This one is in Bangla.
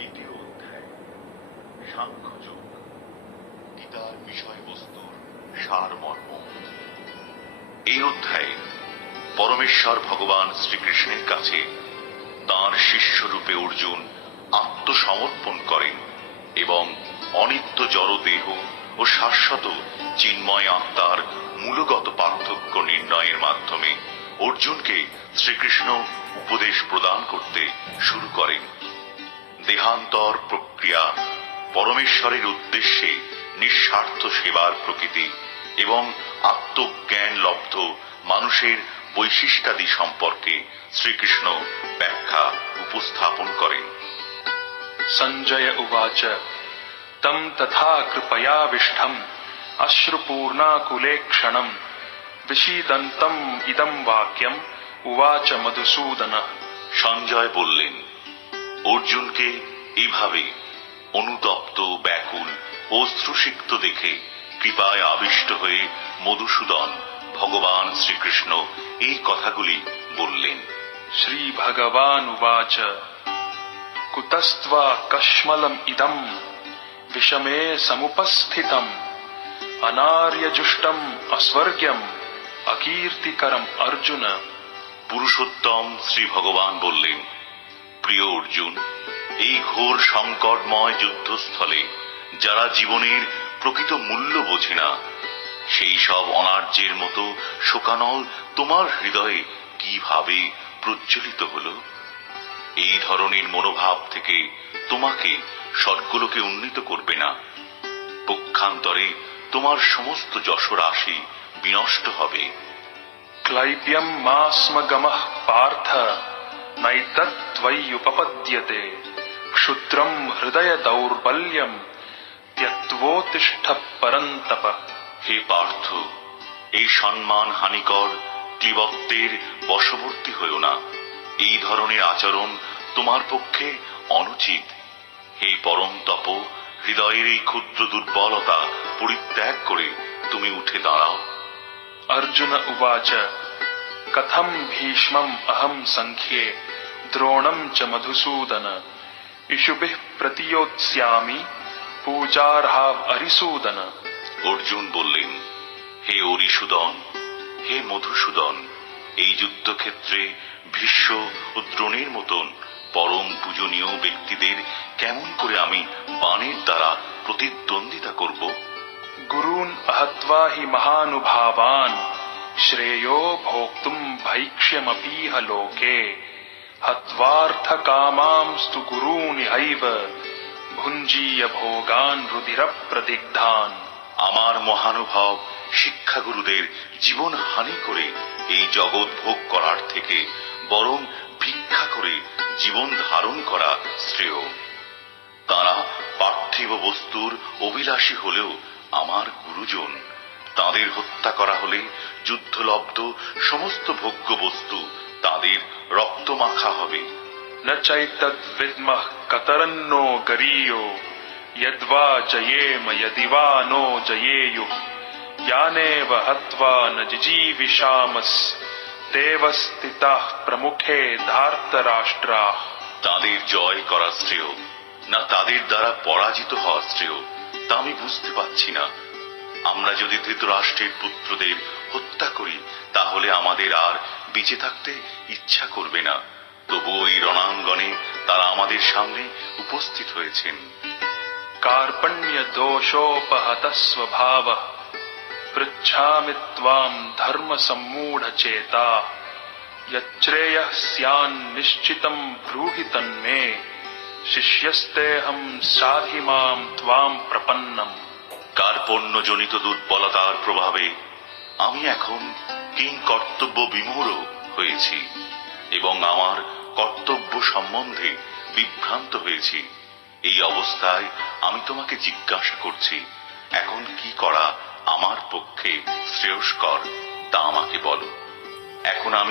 দ্বিতীয় অধ্যায় সাংখ্যযোগ। গীতার বিষয়বস্তুর সারমর্ম। এই অধ্যায়ে পরমেশ্বর ভগবান শ্রীকৃষ্ণের কাছে তাঁর শিষ্যরূপে অর্জুন আত্মসমর্পণ করেন এবং অনিত্য জড় দেহ ও শাশ্বত চিন্ময় আত্মার মূলগত পার্থক্য নির্ণয়ের মাধ্যমে অর্জুনকে শ্রীকৃষ্ণ উপদেশ প্রদান করতে শুরু করেন। দেহান্তর প্রক্রিয়া, পরমেশ্বরের উদ্দেশ্যে নিঃস্বার্থ সেবার প্রকৃতি এবং আত্মজ্ঞান লব্ধ মানুষের বৈশিষ্ট্যাদি সম্পর্কে শ্রীকৃষ্ণ ব্যাখ্যা উপস্থাপন করেন। সঞ্জয় উবাচ তম তথা কৃপয়াবিষ্টম অশ্রুপূর্ণাকুলেক্ষণম বিষীদন্তম ইদম বাক্যম উবাচ মধুসূদন। সঞ্জয় বললেন, অর্জুনকে এভাবে অনুতপ্ত, ব্যাকুল, অশ্রুসিক্ত দেখে কৃপায় আবিষ্ট হয়ে মধুসূদন ভগবান শ্রীকৃষ্ণ এই কথাগুলি বললেন। শ্রী ভগবান উবাচ কুতস্ত্বা কশ্মলম ইদম বিষমে সমুপস্থিতম অনার্যজুষ্টম অস্বর্গ্যম অকীর্তিকরম অর্জুন। পুরুষোত্তম শ্রী ভগবান বললেন, প্রিয় অর্জুন, এই ঘোর সংকটময় যুদ্ধস্থলে যারা জীবনের প্রকৃত মূল্য বোঝে না, সেই সব অনার্যের মতো শোকানল তোমার হৃদয়ে কিভাবে প্রজ্বলিত হল? এই ধরনের মনোভাব থেকে তোমাকে স্বর্গলোকে উন্নীত করবে না। পক্ষান্তরে তোমার সমস্ত যশরাশি বিনষ্ট হবে। ক্লাইব্যম মাস্মগমঃ পার্থ নৈতত্ত্বয়্যুপপদ্যতে ক্ষুদ্রম হৃদয় দৌর্বল্যম ত্যক্তোত্তিষ্ঠ পরন্তপ। হে পার্থ, এই সম্মান হানিকর ক্লীবত্বের বশবর্তী হইও না। এই ধরনের আচরণ তোমার পক্ষে অনুচিত। হে পরম তপ, হৃদয়ের এই ক্ষুদ্র দুর্বলতা পরিত্যাগ করে তুমি উঠে দাঁড়াও। অর্জুন উবাচ কথম ভীষ্মম অহম সংখ্যে দ্রোণম চ মধুসূদন ইষুভিঃ প্রতিয়োৎস্যামি পূজার্হাব অরিসূদন। অর্জুন বললেন, হে অরিসূদন, হে মধুসূদন, এই যুদ্ধক্ষেত্রে ভীষ্ম ও দ্রোণের মতন পরম পূজনীয় ব্যক্তিদের কেমন করে আমি বাণের দ্বারা প্রতিদ্বন্দ্বিতা করব? গুরুন অহত্বা হি মহানুভাবান শ্রেয়ো ভোক্তুম ভৈক্ষ্যমপীহ লোকে হত্বার্থ কামাংস্তু গুরুনিহৈব ভুঞ্জীয় ভোগান রুধির প্রদিগ্ধান। আমার মহানুভব শিক্ষাগুরুদের জীবন হানি করে এই জগৎ ভোগ করার থেকে বরং ভিক্ষা করে জীবন ধারণ করা শ্রেয়। তারা পার্থিব বস্তুর অভিলাষী হলেও আমার গুরুজন। তাদের হত্যা করা হলে যুদ্ধলব্ধ সমস্ত ভোগ্য বস্তু তাদের রক্তমাখা হবে। ন চৈতদ্বিদ্মঃ কতরন্নো গরীয়ো যদ্বা জয়েম যদিবা নো জয়েয়ুঃ ইয়ানেব হত্বা ন জিজীবিষামস তেব স্থিতাঃ প্রমুখে ধার্তরাষ্ট্রাঃ। তাদের জয় করা শ্রেয় না তাদের দ্বারা পরাজিত হওয়া শ্রেয়, তা আমি বুঝতে পারছি না। আমরা যদি ধৃতরাষ্ট্রের পুত্রদের হত্যা করি তাহলে আমাদের আর বেঁচে থাকতে ইচ্ছা করবে না। তবু ওই রণাঙ্গনে তারা আমাদের সামনে উপস্থিত হয়েছেন। কার্পণ্য দোষোপহত স্বভাবঃ পৃচ্ছামি ত্বাম ধর্ম সম্মূঢ় চেতা যচ্ছ্রেয়ঃ স্যান নিশ্চিতম ব্রূহি তন্মে শিষ্যস্তেহম সাধি মাম ত্বাম প্রপন্নম। কার্পণ্যজনিত দুর্বলতার প্রভাবে আমি এখন কিং কর্তব্য বিমূঢ় হয়েছি এবং আমার কর্তব্য সম্বন্ধে বিভ্রান্ত হয়েছি। এই অবস্থায় আমি তোমাকে জিজ্ঞাসা করছি, এখন কি করা আমার পক্ষে শ্রেয়স্কর তা আমাকে বলো। এখন আমি